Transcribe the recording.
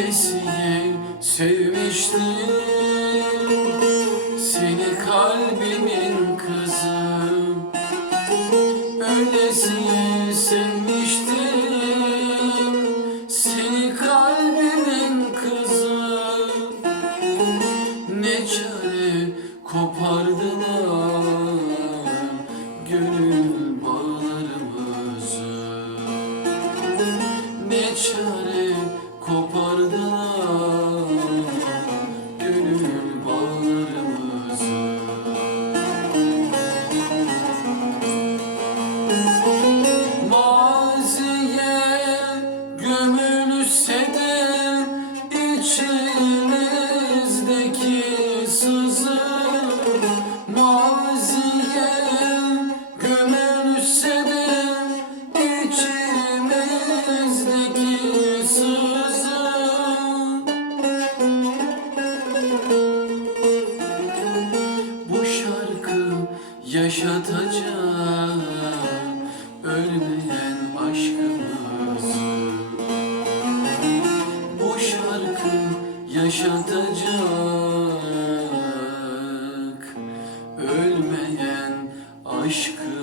Öylesiye sevmiştim Seni kalbimin kızı. Öylesiye kopardılar Gönül bağlarımızı. Ne çare içimizdeki sızı Maziye de içimizdeki sızı Bu şarkı yaşatacak ölmeyen aşkımızı Bu şarkı yaşatacak aşkı.